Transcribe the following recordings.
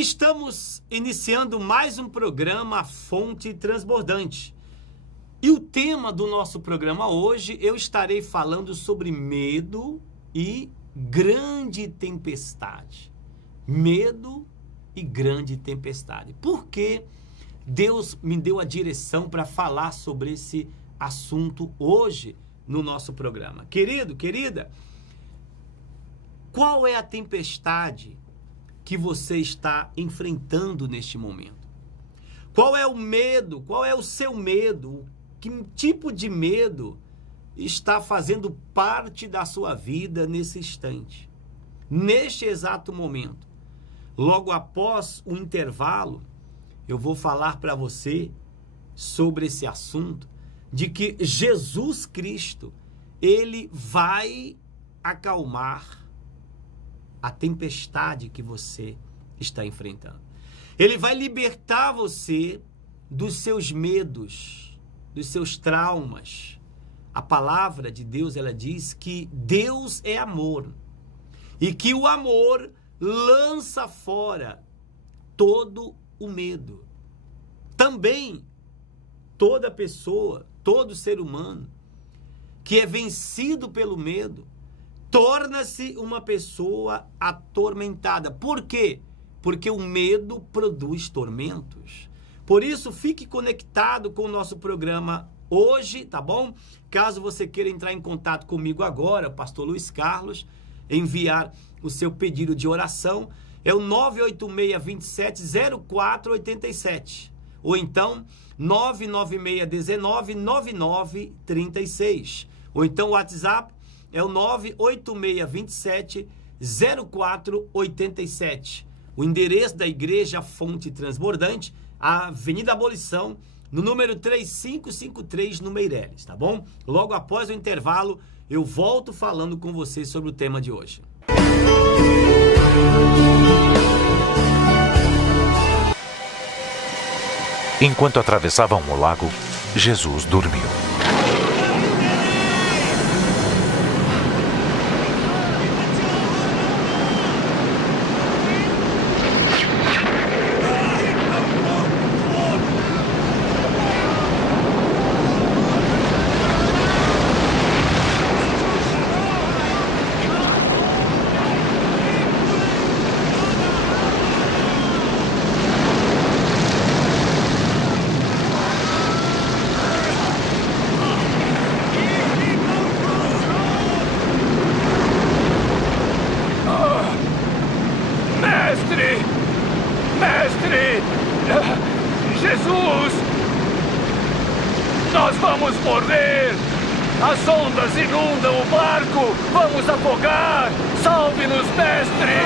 bem, estamos iniciando mais um programa Fonte Transbordante. E o tema do nosso programa hoje, eu estarei falando sobre medo e grande tempestade. Medo e grande tempestade. Por que Deus me deu a direção para falar sobre esse assunto hoje no nosso programa? Querido, querida, qual é a tempestade que você está enfrentando neste momento? Qual é o medo? Qual é o seu medo? Que tipo de medo está fazendo parte da sua vida nesse instante? Neste exato momento. Logo após o intervalo, eu vou falar para você sobre esse assunto de que Jesus Cristo, ele vai acalmar a tempestade que você está enfrentando. Ele vai libertar você dos seus medos, dos seus traumas. A palavra de Deus, ela diz que Deus é amor e que o amor lança fora todo o medo. Também toda pessoa, todo ser humano que é vencido pelo medo, torna-se uma pessoa atormentada. Por quê? Porque o medo produz tormentos. Por isso, fique conectado com o nosso programa hoje, tá bom? Caso você queira entrar em contato comigo agora, Pastor Luiz Carlos, enviar o seu pedido de oração, é o 986-27-0487. Ou então, 996-19-9936. Ou então, o WhatsApp é o 986-27-0487. O endereço da Igreja Fonte Transbordante, a Avenida Abolição, no número 3553, no Meireles, tá bom? Logo após o intervalo, eu volto falando com você sobre o tema de hoje. Enquanto atravessavam o lago, Jesus dormiu. Mestre! Jesus! Nós vamos morrer! As ondas inundam o barco! Vamos afogar! Salve-nos, mestre!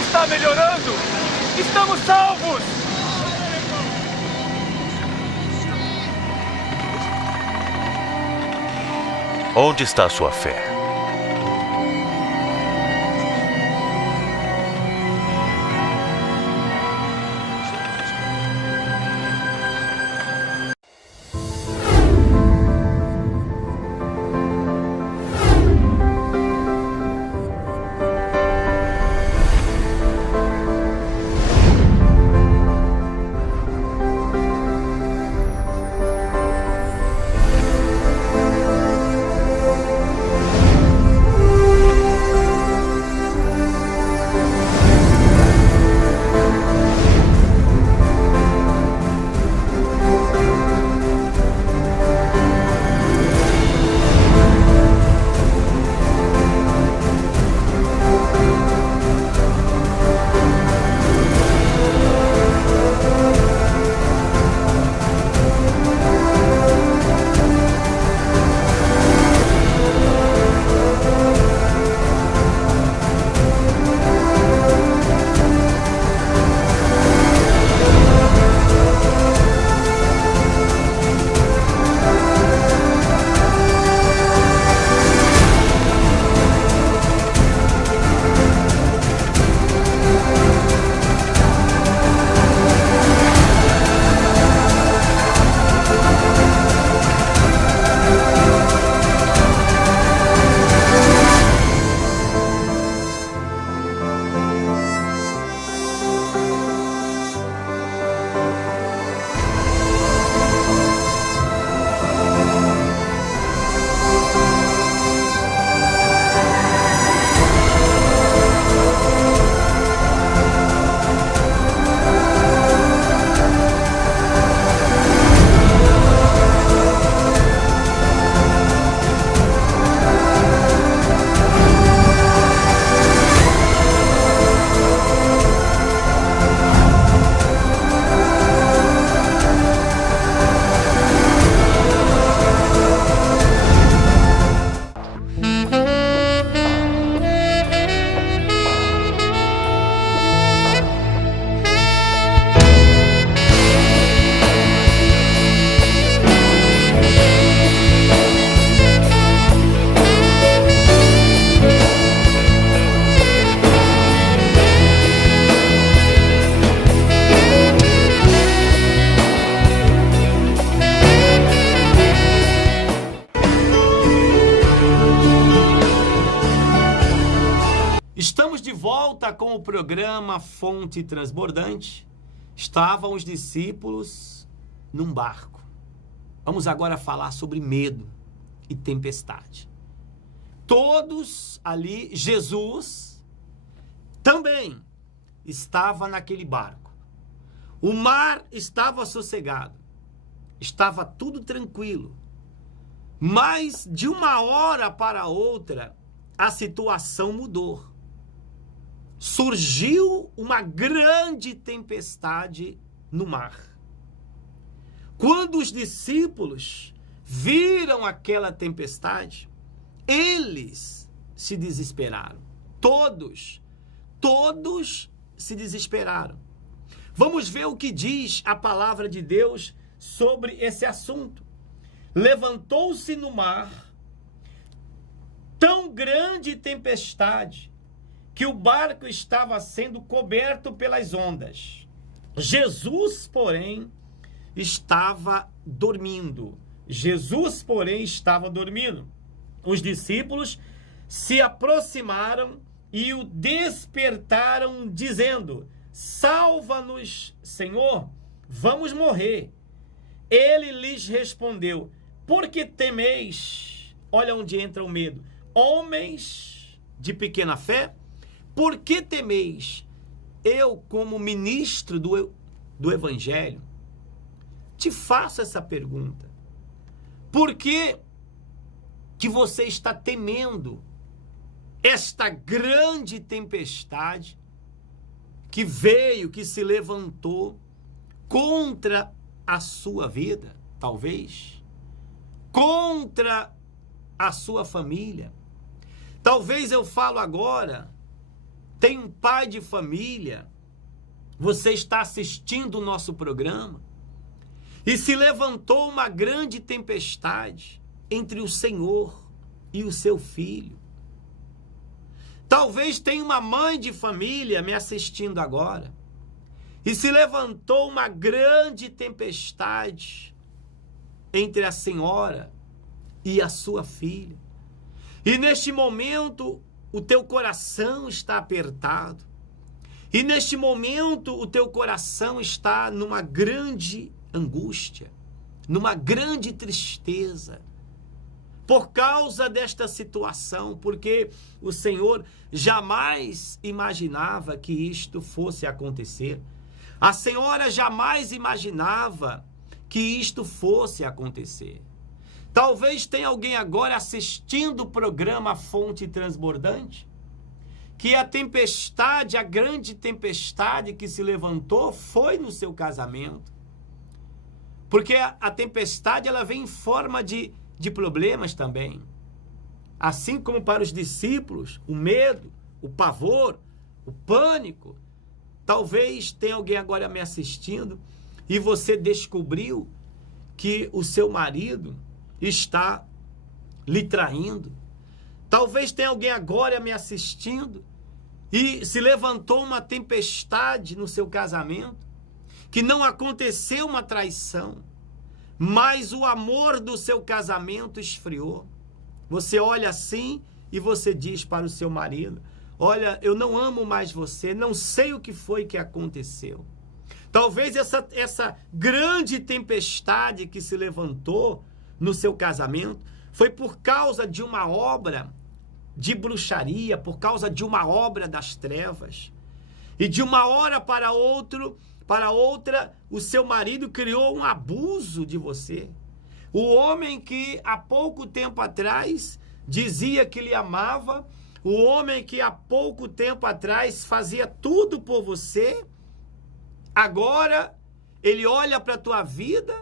Está melhorando! Estamos salvos! Onde está a sua fé? Estamos de volta com o programa Fonte Transbordante. Estavam os discípulos num barco. Vamos agora falar sobre medo e tempestade. Todos ali, Jesus também estava naquele barco. O mar estava sossegado, estava tudo tranquilo. Mas de uma hora para outra, a situação mudou. Surgiu uma grande tempestade no mar. Quando os discípulos viram aquela tempestade, eles se desesperaram. Todos se desesperaram. Vamos ver o que diz a palavra de Deus sobre esse assunto. Levantou-se no mar tão grande tempestade que o barco estava sendo coberto pelas ondas. Jesus, porém, estava dormindo. Os discípulos se aproximaram e o despertaram, dizendo: salva-nos, Senhor, vamos morrer. Ele lhes respondeu: por que temeis? Olha onde entra o medo. Homens de pequena fé, por que temeis? Eu, como ministro do Evangelho, te faço essa pergunta. Por que você está temendo esta grande tempestade que veio, que se levantou contra a sua vida, talvez, contra a sua família? Talvez eu falo agora, tem um pai de família, você está assistindo o nosso programa, e se levantou uma grande tempestade entre o Senhor e o seu filho. Talvez tenha uma mãe de família me assistindo agora, e se levantou uma grande tempestade entre a senhora e a sua filha. E neste momento o teu coração está apertado. E neste momento o teu coração está numa grande angústia, numa grande tristeza, por causa desta situação, porque o Senhor jamais imaginava que isto fosse acontecer. A senhora jamais imaginava que isto fosse acontecer. Talvez tenha alguém agora assistindo o programa Fonte Transbordante, que a tempestade, a grande tempestade que se levantou foi no seu casamento. Porque a tempestade, ela vem em forma de problemas também. Assim como para os discípulos, o medo, o pavor, o pânico. Talvez tenha alguém agora me assistindo e você descobriu que o seu marido está lhe traindo. Talvez tenha alguém agora me assistindo e se levantou uma tempestade no seu casamento, que não aconteceu uma traição, mas o amor do seu casamento esfriou. Você olha assim e você diz para o seu marido: olha, eu não amo mais você, não sei o que foi que aconteceu. Talvez essa grande tempestade que se levantou no seu casamento foi por causa de uma obra de bruxaria, por causa de uma obra das trevas. E de uma hora para outra, o seu marido criou um abuso de você. O homem que há pouco tempo atrás dizia que lhe amava, o homem que há pouco tempo atrás fazia tudo por você, agora ele olha para a tua vida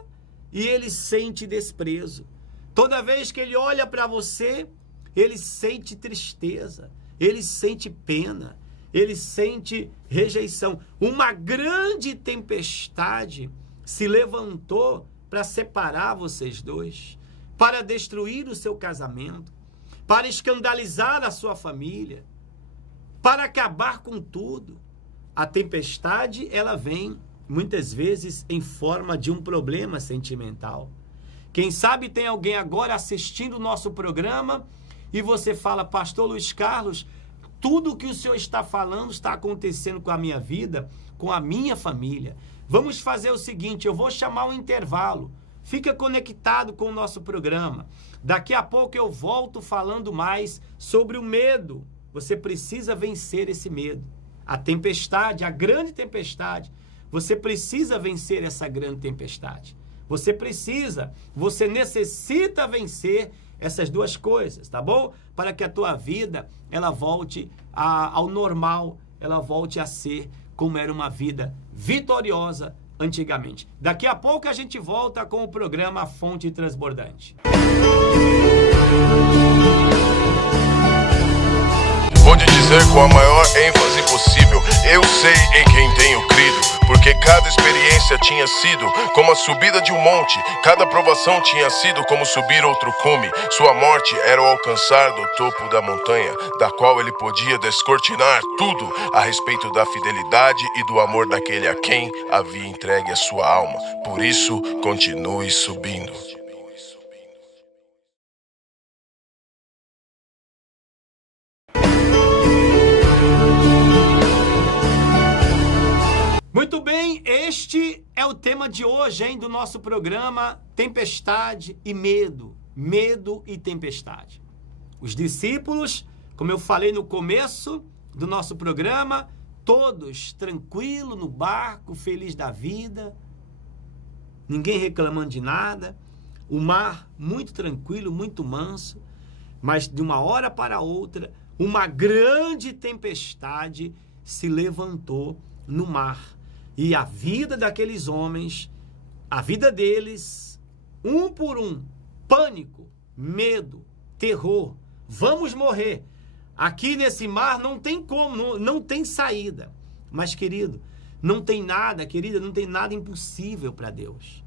e ele sente desprezo. Toda vez que ele olha para você, ele sente tristeza, ele sente pena, ele sente rejeição. Uma grande tempestade se levantou para separar vocês dois, para destruir o seu casamento, para escandalizar a sua família, para acabar com tudo. A tempestade, ela vem muitas vezes em forma de um problema sentimental. Quem sabe tem alguém agora assistindo o nosso programa e você fala: pastor Luiz Carlos, tudo que o Senhor está falando está acontecendo com a minha vida, com a minha família. Vamos fazer o seguinte, eu vou chamar um intervalo. Fica conectado com o nosso programa. Daqui a pouco eu volto falando mais sobre o medo. Você precisa vencer esse medo. A tempestade, a grande tempestade. Você precisa vencer essa grande tempestade. Você necessita vencer essas duas coisas, tá bom? Para que a tua vida, ela volte ao normal, ela volte a ser como era uma vida vitoriosa antigamente. Daqui a pouco a gente volta com o programa Fonte Transbordante. Pode dizer com a maior ênfase possível, eu sei em quem tenho crido. Porque cada experiência tinha sido como a subida de um monte, cada provação tinha sido como subir outro cume. Sua morte era o alcançar do topo da montanha, da qual ele podia descortinar tudo a respeito da fidelidade e do amor daquele a quem havia entregue a sua alma. Por isso, continue subindo. Muito bem, este é o tema de hoje, do nosso programa Tempestade e Medo. Medo e tempestade. Os discípulos, como eu falei no começo do nosso programa, todos tranquilos no barco, feliz da vida, ninguém reclamando de nada, o mar muito tranquilo, muito manso, mas de uma hora para outra, uma grande tempestade se levantou no mar. E a vida daqueles homens, a vida deles, um por um, pânico, medo, terror, vamos morrer. Aqui nesse mar não tem como, não tem saída. Mas, querido, não tem nada, querida, não tem nada impossível para Deus.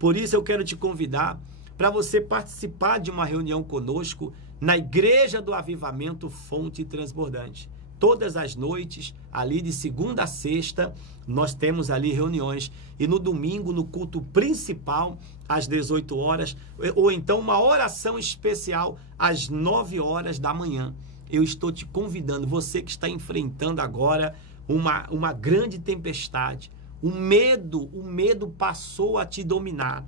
Por isso eu quero te convidar para você participar de uma reunião conosco na Igreja do Avivamento Fonte Transbordante. Todas as noites, ali de segunda a sexta, nós temos ali reuniões. E no domingo, no culto principal, às 18 horas, ou então uma oração especial às 9 horas da manhã. Eu estou te convidando, você que está enfrentando agora uma grande tempestade. O medo passou a te dominar.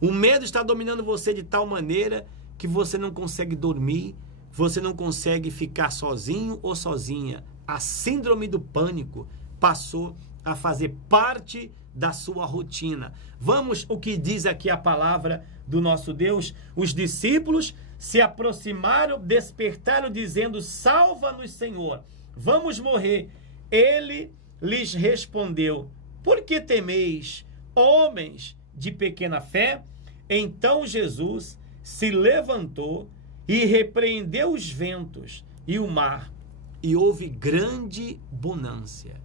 O medo está dominando você de tal maneira que você não consegue dormir, você não consegue ficar sozinho ou sozinha. A síndrome do pânico passou a fazer parte da sua rotina. Vamos o que diz aqui a palavra do nosso Deus. Os discípulos se aproximaram, despertaram dizendo: salva-nos, Senhor, vamos morrer. Ele lhes respondeu: por que temeis, homens de pequena fé? Então Jesus se levantou e repreendeu os ventos e o mar, e houve grande bonança.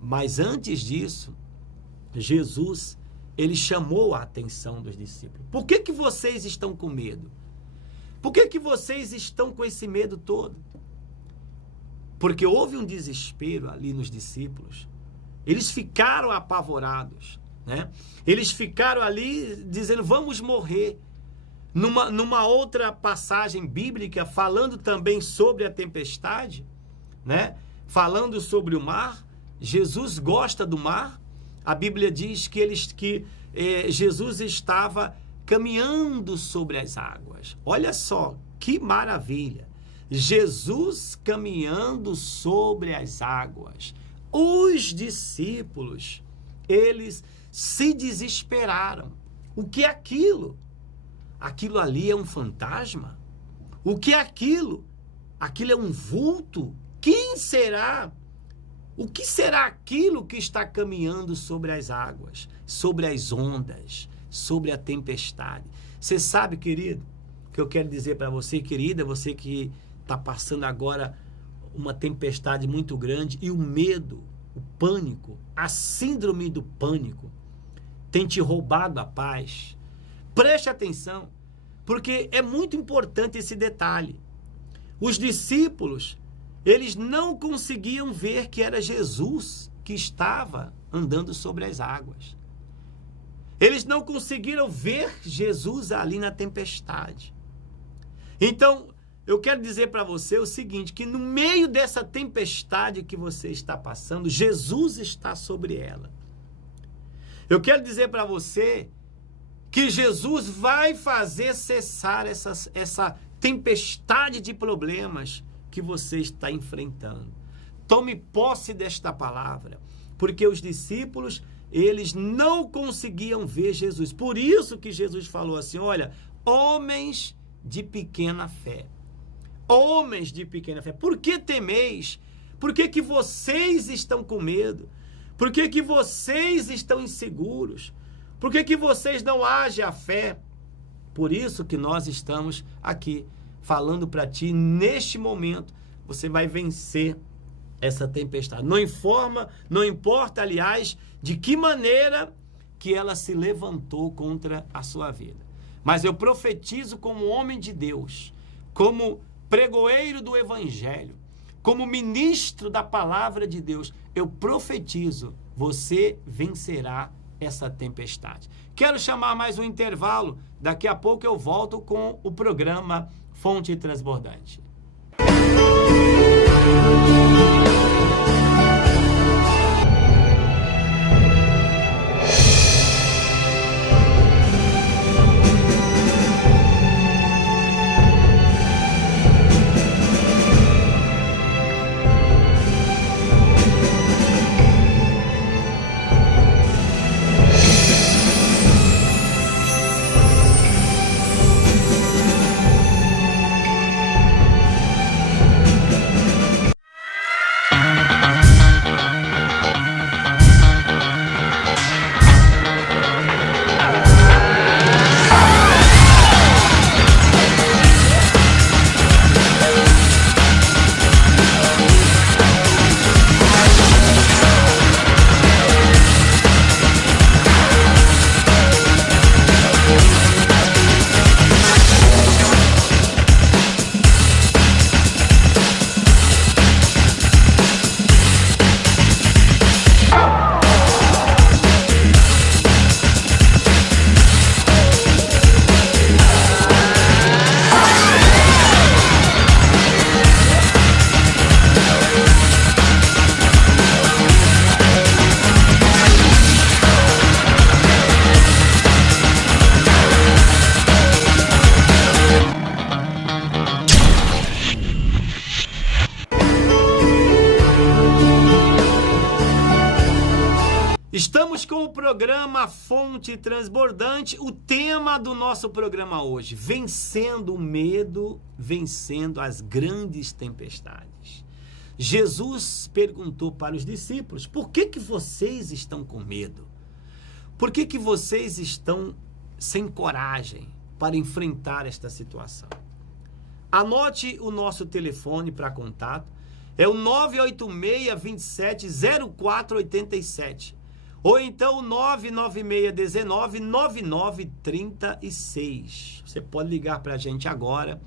Mas antes disso, Jesus, ele chamou a atenção dos discípulos. Por que vocês estão com medo? Por que vocês estão com esse medo todo? Porque houve um desespero ali nos discípulos. Eles ficaram apavorados, né? Eles ficaram ali dizendo: vamos morrer. Numa outra passagem bíblica, falando também sobre a tempestade, né? Falando sobre o mar, Jesus gosta do mar. A Bíblia diz que Jesus estava caminhando sobre as águas. Olha só, que maravilha! Jesus caminhando sobre as águas. Os discípulos, eles se desesperaram. O que é aquilo? Aquilo ali é um fantasma? O que é aquilo? Aquilo é um vulto? Quem será? O que será aquilo que está caminhando sobre as águas, sobre as ondas, sobre a tempestade? Você sabe, querido, o que eu quero dizer para você, querida, você que está passando agora uma tempestade muito grande e o medo, o pânico, a síndrome do pânico tem te roubado a paz. Preste atenção, porque é muito importante esse detalhe. Os discípulos, eles não conseguiam ver que era Jesus que estava andando sobre as águas. Eles não conseguiram ver Jesus ali na tempestade. Então, eu quero dizer para você o seguinte, que no meio dessa tempestade que você está passando, Jesus está sobre ela. Eu quero dizer para você que Jesus vai fazer cessar essa tempestade de problemas que você está enfrentando. Tome posse desta palavra, porque os discípulos, eles não conseguiam ver Jesus. Por isso que Jesus falou assim, olha, homens de pequena fé. Homens de pequena fé, por que temeis? Por que vocês estão com medo? Por que vocês estão inseguros? Por que vocês não agem a fé? Por isso que nós estamos aqui falando para ti, neste momento, você vai vencer essa tempestade. Não importa, aliás, de que maneira que ela se levantou contra a sua vida. Mas eu profetizo como homem de Deus, como pregoeiro do Evangelho, como ministro da palavra de Deus, eu profetizo, você vencerá essa tempestade. Quero chamar mais um intervalo, daqui a pouco eu volto com o programa Fonte Transbordante. Estamos com o programa Fonte Transbordante, o tema do nosso programa hoje, vencendo o medo, vencendo as grandes tempestades. Jesus perguntou para os discípulos, por que vocês estão com medo? Por que vocês estão sem coragem para enfrentar esta situação? Anote o nosso telefone para contato, é o 986-27-0487. Ou então 99619-9936. Você pode ligar para a gente agora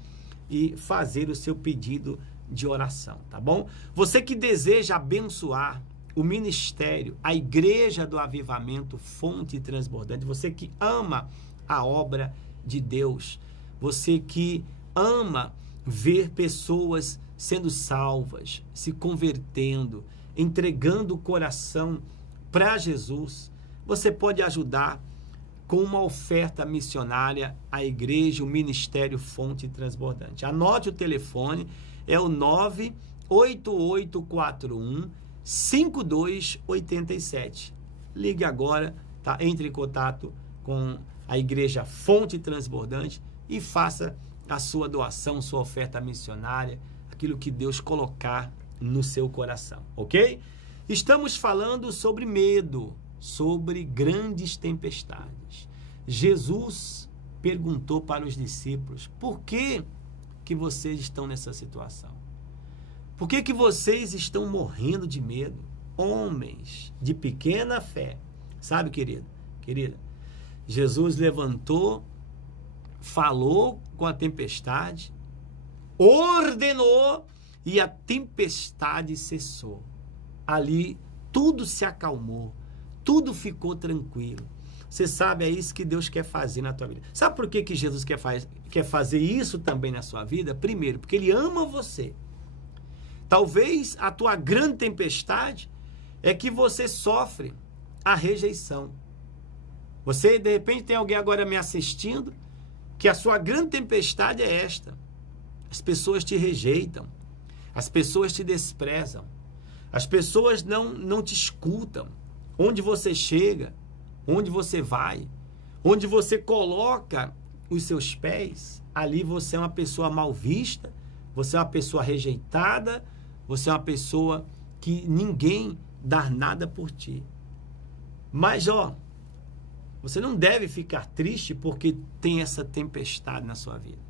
e fazer o seu pedido de oração, tá bom? Você que deseja abençoar o ministério, a Igreja do Avivamento Fonte Transbordante, você que ama a obra de Deus, você que ama ver pessoas sendo salvas, se convertendo, entregando o coração para Jesus, você pode ajudar com uma oferta missionária à igreja, o Ministério Fonte Transbordante. Anote o telefone, é o 98841-5287. Ligue agora, tá? Entre em contato com a igreja Fonte Transbordante e faça a sua doação, sua oferta missionária, aquilo que Deus colocar no seu coração, ok? Estamos falando sobre medo, sobre grandes tempestades. Jesus perguntou para os discípulos, por que vocês estão nessa situação? Por que vocês estão morrendo de medo? Homens de pequena fé. Sabe, querida? Jesus levantou, falou com a tempestade, ordenou e a tempestade cessou. Ali tudo se acalmou, tudo ficou tranquilo. Você sabe, é isso que Deus quer fazer na tua vida. Sabe por que Jesus quer fazer isso também na sua vida? Primeiro, porque Ele ama você. Talvez a tua grande tempestade é que você sofre a rejeição. Você, de repente, tem alguém agora me assistindo que a sua grande tempestade é esta. As pessoas te rejeitam. As pessoas te desprezam. As pessoas não te escutam. Onde você chega, onde você vai, onde você coloca os seus pés, ali você é uma pessoa mal vista, você é uma pessoa rejeitada, você é uma pessoa que ninguém dá nada por ti. Mas, você não deve ficar triste porque tem essa tempestade na sua vida.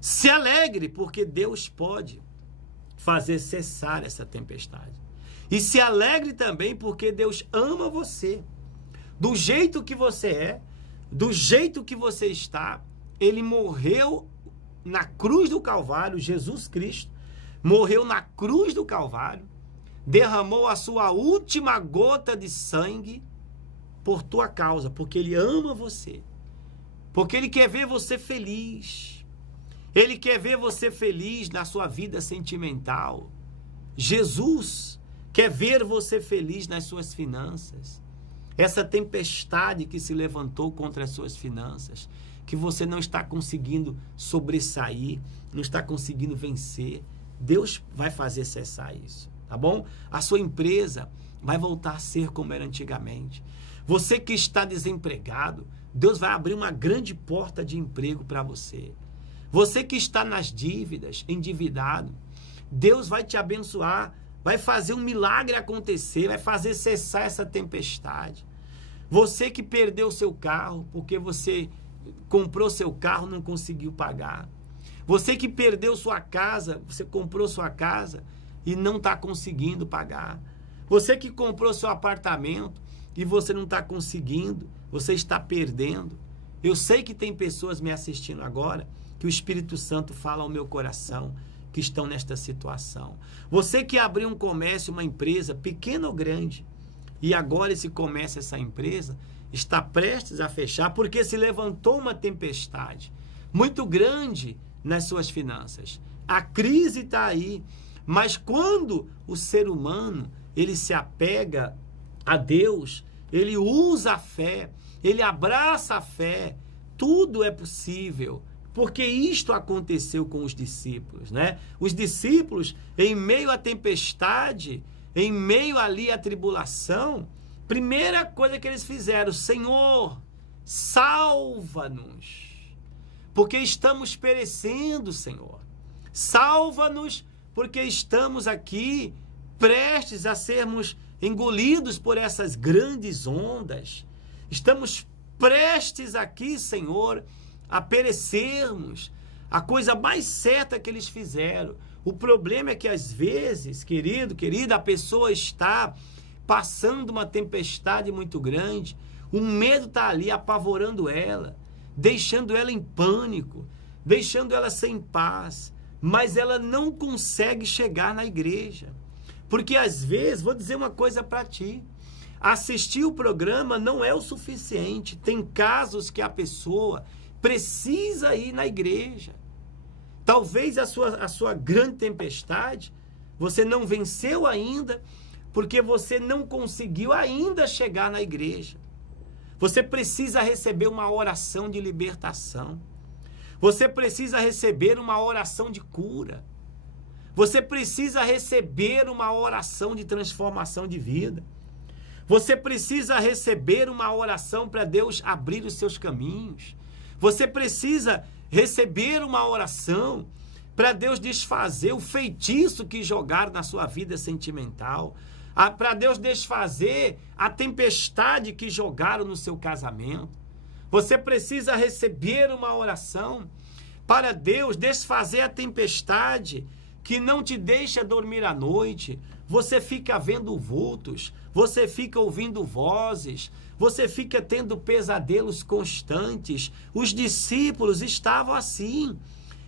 Se alegre porque Deus pode fazer cessar essa tempestade. E se alegre também porque Deus ama você. Do jeito que você é, do jeito que você está, Ele morreu na cruz do Calvário, Jesus Cristo, morreu na cruz do Calvário, derramou a sua última gota de sangue por tua causa, porque Ele ama você, porque Ele quer ver você feliz, Ele quer ver você feliz na sua vida sentimental. Jesus quer ver você feliz nas suas finanças. Essa tempestade que se levantou contra as suas finanças, que você não está conseguindo sobressair, não está conseguindo vencer, Deus vai fazer cessar isso, tá bom? A sua empresa vai voltar a ser como era antigamente. Você que está desempregado, Deus vai abrir uma grande porta de emprego para você. Você que está nas dívidas, endividado, Deus vai te abençoar, vai fazer um milagre acontecer, vai fazer cessar essa tempestade. Você que perdeu seu carro porque você comprou seu carro e não conseguiu pagar. Você que perdeu sua casa, você comprou sua casa e não está conseguindo pagar. Você que comprou seu apartamento e você não está conseguindo, você está perdendo. Eu sei que tem pessoas me assistindo agora que o Espírito Santo fala ao meu coração, que estão nesta situação. Você que abriu um comércio, uma empresa, pequena ou grande, e agora esse comércio, essa empresa, está prestes a fechar porque se levantou uma tempestade muito grande nas suas finanças. A crise está aí, mas quando o ser humano, ele se apega a Deus, ele usa a fé, ele abraça a fé, tudo é possível. Porque isto aconteceu com os discípulos, né? Os discípulos, em meio à tempestade, em meio ali à tribulação, primeira coisa que eles fizeram: Senhor, salva-nos, porque estamos perecendo, Senhor. Salva-nos, porque estamos aqui prestes a sermos engolidos por essas grandes ondas. Estamos prestes aqui, Senhor, a perecermos. A coisa mais certa que eles fizeram. O problema é que às vezes, querida, a pessoa está passando uma tempestade muito grande, o medo está ali apavorando ela, deixando ela em pânico, deixando ela sem paz, mas ela não consegue chegar na igreja. Porque às vezes, vou dizer uma coisa para ti, assistir o programa não é o suficiente. Tem casos que a pessoa precisa ir na igreja. Talvez a sua grande tempestade você não venceu ainda porque você não conseguiu ainda chegar na igreja. Você precisa receber uma oração de libertação. Você precisa receber uma oração de cura. Você precisa receber uma oração de transformação de vida. Você precisa receber uma oração para Deus abrir os seus caminhos. Você precisa receber uma oração para Deus desfazer o feitiço que jogaram na sua vida sentimental, para Deus desfazer a tempestade que jogaram no seu casamento. Você precisa receber uma oração para Deus desfazer a tempestade que não te deixa dormir à noite. Você fica vendo vultos, você fica ouvindo vozes, você fica tendo pesadelos constantes. Os discípulos estavam assim.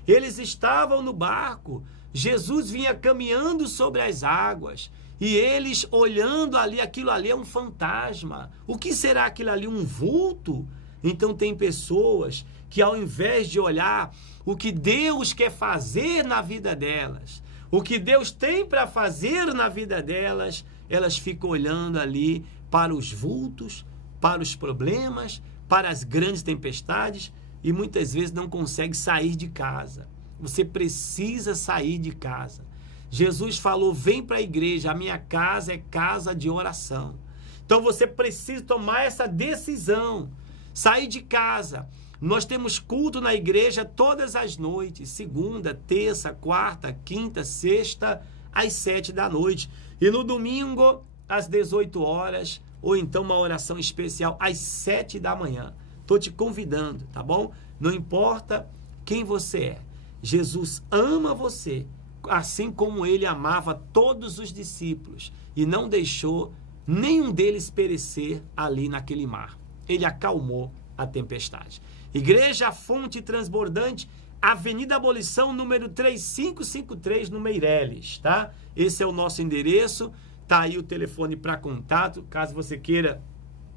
Eles estavam no barco. Jesus vinha caminhando sobre as águas. E eles olhando ali, aquilo ali é um fantasma. O que será aquilo ali? Um vulto? Então tem pessoas que ao invés de olhar o que Deus quer fazer na vida delas, o que Deus tem para fazer na vida delas, elas ficam olhando ali para os vultos, para os problemas, para as grandes tempestades e muitas vezes não conseguem sair de casa. Você precisa sair de casa. Jesus falou, vem para a igreja, a minha casa é casa de oração. Então você precisa tomar essa decisão, sair de casa. Nós temos culto na igreja todas as noites, segunda, terça, quarta, quinta, sexta, às 7 da noite. E no domingo, às 18 horas, ou então uma oração especial às 7 da manhã. Estou te convidando, tá bom? Não importa quem você é. Jesus ama você, assim como ele amava todos os discípulos e não deixou nenhum deles perecer ali naquele mar. Ele acalmou a tempestade. Igreja Fonte Transbordante, Avenida Abolição, número 3553, no Meireles, tá? Esse é o nosso endereço, tá aí o telefone para contato, caso você queira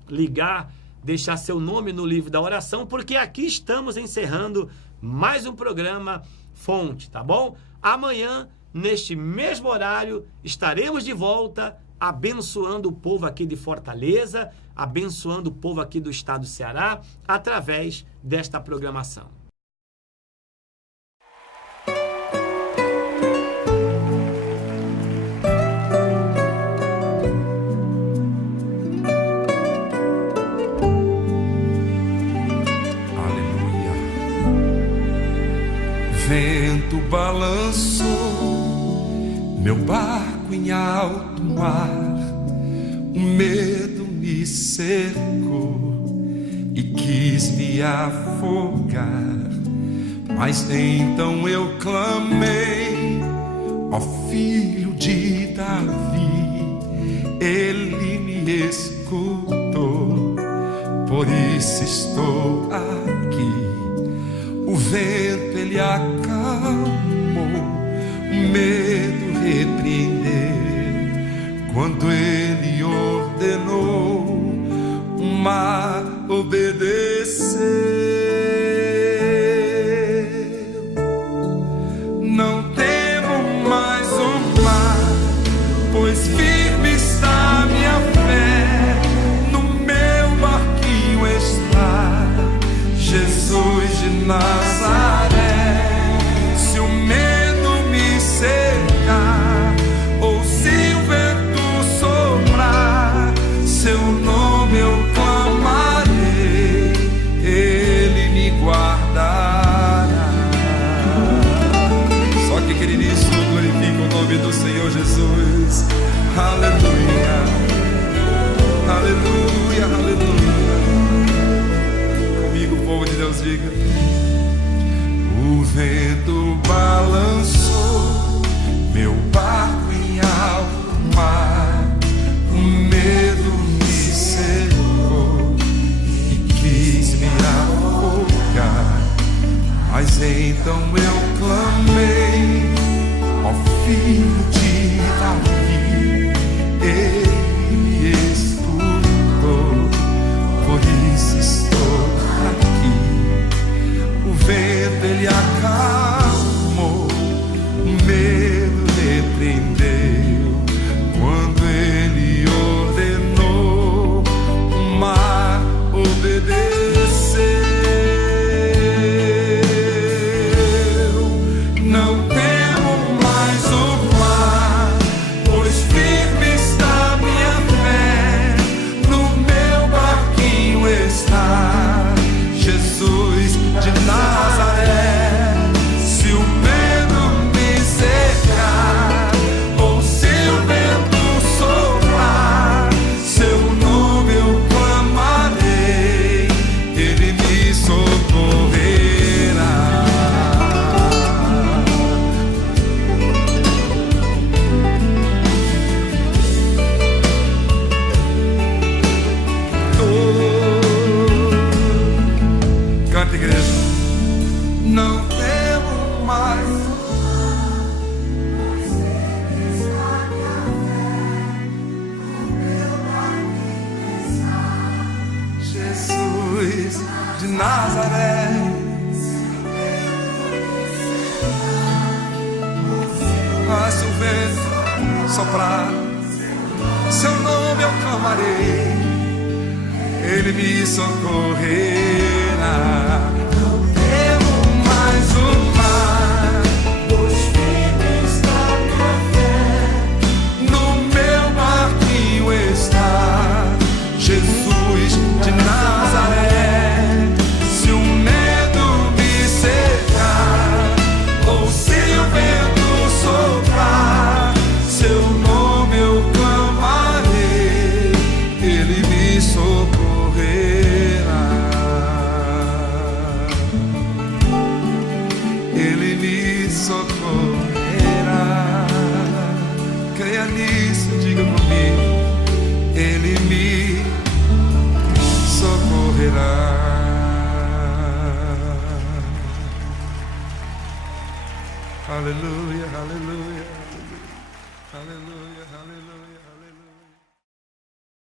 ligar, deixar seu nome no livro da oração, porque aqui estamos encerrando mais um programa Fonte, tá bom? Amanhã, neste mesmo horário, estaremos de volta abençoando o povo aqui de Fortaleza, abençoando o povo aqui do estado do Ceará, através desta programação. Aleluia. Vento balançou meu barco em alto mar, o medo me cercou e quis me afogar, mas então eu clamei, ó Filho de Davi, ele me escutou, por isso estou aqui. O vento ele acalmou, o medo repreendeu, quando ele ordenou, o mar obedeceu. Não temo mais o mar, pois firme está minha fé, no meu barquinho está Jesus de Nazaré. Se o medo me cercar, ou se o vento soprar, seu nome eu clamarei, ele me guardará. Só que quem nisso glorifica o nome do Senhor Jesus. Aleluia, aleluia, aleluia. Comigo, povo de Deus, diga: o vento balançou meu barco em alto mar, o medo me cercou e quis me afogar, mas então eu clamei, ó Filho de Davi, ele me escutou, por isso estou aqui. Nazaré. Se o vento soprar, seu nome eu clamarei, ele me socorrerá. Não temo mais o mar, pois firme está minha fé. No meu barquinho está Jesus de Nazaré. Se o medo me cercar, ou se o vento soprar, seu nome eu clamarei, ele me socorrerá. Ele me socorrerá. Creia nisso, diga comigo, ele me socorrerá. Aleluia, aleluia, aleluia, aleluia, aleluia.